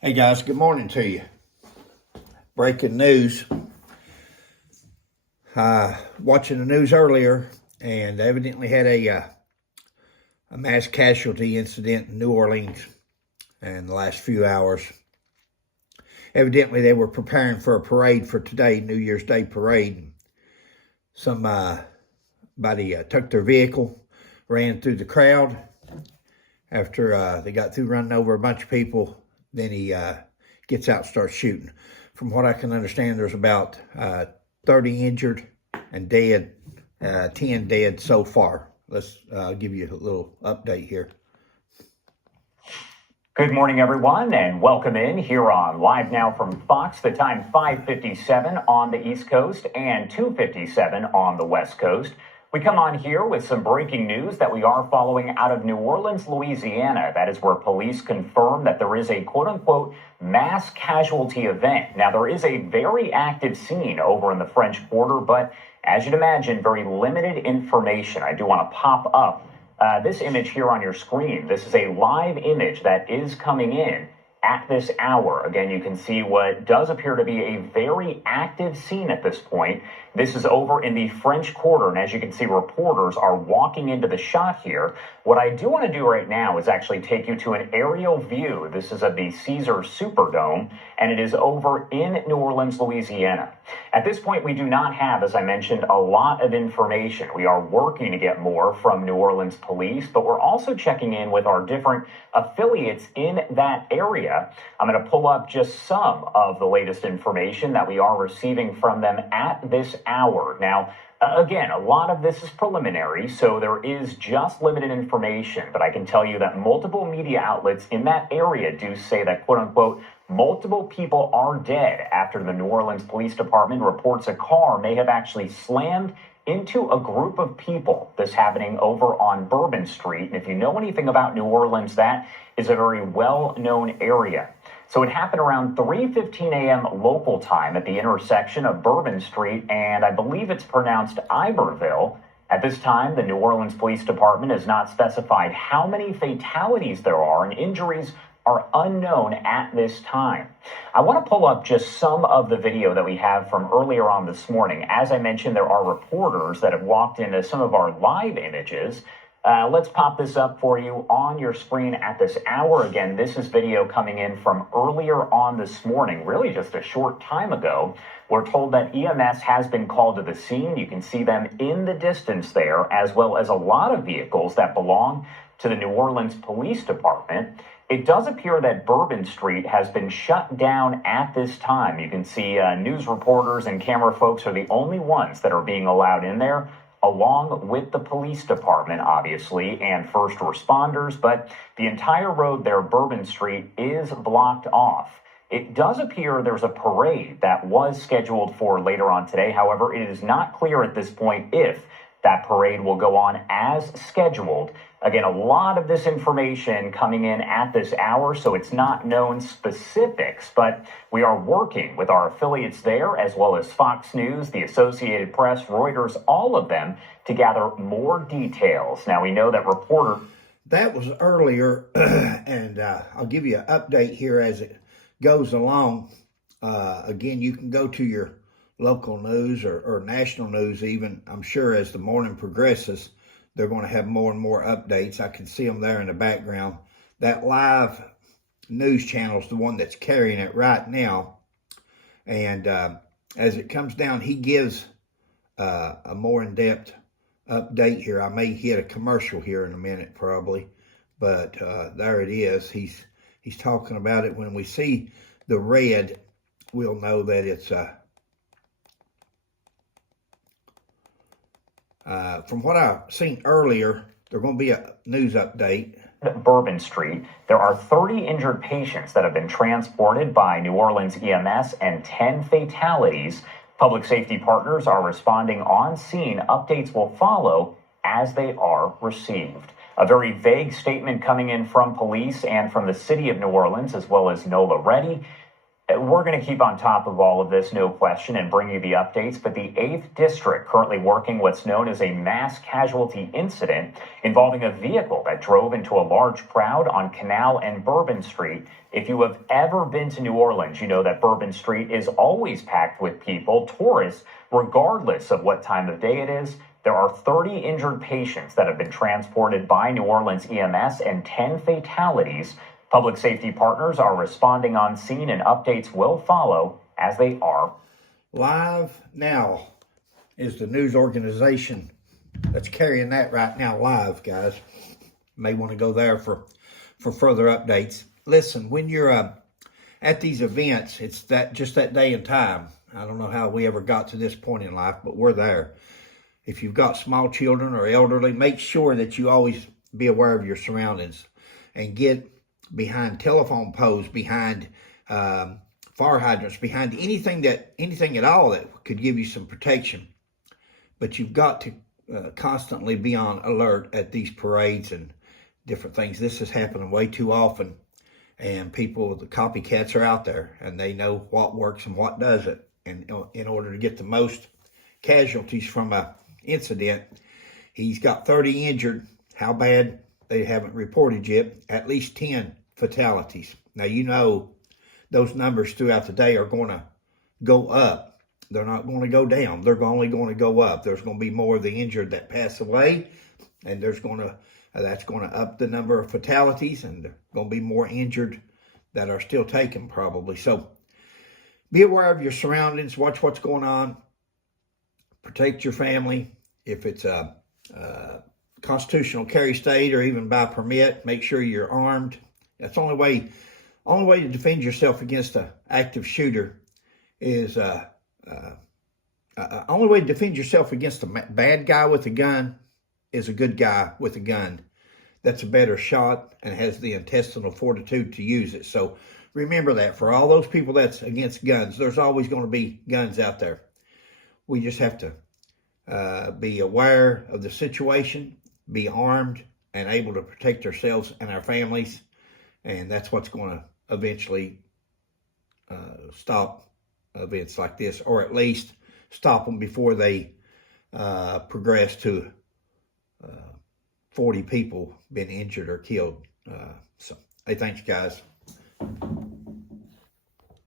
Hey guys, good morning to you. Breaking news. Watching the news earlier, and evidently had a mass casualty incident in New Orleans in the last few hours. Evidently, they were preparing for a parade for today, New Year's Day parade. Somebody took their vehicle, ran through the crowd. After they got through running over a bunch of people, then he gets out and starts shooting. From what I can understand, there's about 30 injured and dead, 10 dead so far. Let's give you a little update here. Good morning, everyone, and welcome in here on Live Now from Fox. The time 5:57 on the East Coast and 2:57 on the West Coast. We come on here with some breaking news that we are following out of New Orleans, Louisiana. That is where police confirm that there is a quote-unquote mass casualty event. Now, there is a very active scene over in the French Quarter, but as you'd imagine, very limited information. I do want to pop up this image here on your screen. This is a live image that is coming in at this hour. Again, you can see what does appear to be a very active scene at this point. This is over in the French Quarter, and as you can see, reporters are walking into the shot here. What I do want to do right now is actually take you to an aerial view. This is of the Caesars Superdome, and it is over in New Orleans, Louisiana. At this point, we do not have, as I mentioned, a lot of information. We are working to get more from New Orleans police, but we're also checking in with our different affiliates in that area. I'm going to pull up just some of the latest information that we are receiving from them at this hour. Now, again, a lot of this is preliminary, so there is just limited information, but I can tell you that multiple media outlets in that area do say that, quote unquote, multiple people are dead after the New Orleans Police Department reports a car may have actually slammed into a group of people. This happening over on Bourbon Street. And if you know anything about New Orleans, that is a very well-known area. So it happened around 3:15 a.m. local time at the intersection of Bourbon Street and I believe it's pronounced Iberville. At this time, the New Orleans Police Department has not specified how many fatalities there are, and injuries are unknown at this time. I want to pull up just some of the video that we have from earlier on this morning. As I mentioned, there are reporters that have walked into some of our live images. Let's pop this up for you on your screen at this hour. Again, this is video coming in from earlier on this morning, really just a short time ago. We're told that EMS has been called to the scene. You can see them in the distance there, as well as a lot of vehicles that belong to the New Orleans Police Department. It does appear that Bourbon Street has been shut down at this time. You can see news reporters and camera folks are the only ones that are being allowed in there, along with the police department, obviously, and first responders. But the entire road there, Bourbon Street, is blocked off. It does appear there's a parade that was scheduled for later on today. However, it is not clear at this point if that parade will go on as scheduled. Again, a lot of this information coming in at this hour, so it's not known specifics, but we are working with our affiliates there, as well as Fox News, the Associated Press, Reuters, all of them, to gather more details. Now, we know that reporter... That was earlier, and I'll give you an update here as it goes along. Again, you can go to your local news or national news even. I'm sure as the morning progresses, they're going to have more and more updates. I can see them there in the background. That live news channel is the one that's carrying it right now. And as it comes down, he gives a more in-depth update here. I may hit a commercial here in a minute probably, but there it is. He's talking about it. When we see the red, we'll know that it's from what I've seen earlier, there's going to be a news update. Bourbon Street, there are 30 injured patients that have been transported by New Orleans EMS and 10 fatalities. Public safety partners are responding on scene. Updates will follow as they are received. A very vague statement coming in from police and from the city of New Orleans, as well as Nola Reddy. We're going to keep on top of all of this, no question, and bring you the updates. But the 8th District currently working what's known as a mass casualty incident involving a vehicle that drove into a large crowd on Canal and Bourbon Street. If you have ever been to New Orleans, you know that Bourbon Street is always packed with people, tourists, regardless of what time of day it is. There are 30 injured patients that have been transported by New Orleans EMS and 10 fatalities. Public safety partners are responding on scene, and updates will follow as they are. Live Now is the news organization that's carrying that right now live, guys. May want to go there for further updates. Listen, when you're at these events, it's just that day and time. I don't know how we ever got to this point in life, but we're there. If you've got small children or elderly, make sure that you always be aware of your surroundings and get behind telephone poles, behind fire hydrants, behind anything at all that could give you some protection. But you've got to constantly be on alert at these parades and different things. This is happening way too often, and the copycats are out there, and they know what works and what doesn't. And in order to get the most casualties from a incident, he's got 30 injured. How bad? They haven't reported yet. At least 10 fatalities. Now, you know those numbers throughout the day are going to go up. They're not going to go down. They're only going to go up. There's going to be more of the injured that pass away, and that's going to up the number of fatalities, and there's going to be more injured that are still taken probably. So be aware of your surroundings. Watch what's going on. Protect your family. If it's a constitutional carry state or even by permit, make sure you're armed. That's the only way to defend yourself against an active shooter is only way to defend yourself against a bad guy with a gun is a good guy with a gun that's a better shot and has the intestinal fortitude to use it. So remember that. For all those people that's against guns, there's always going to be guns out there. We just have to be aware of the situation, be armed, and able to protect ourselves and our families. And that's what's going to eventually stop events like this, or at least stop them before they progress to 40 people been injured or killed. So, hey, thanks, guys.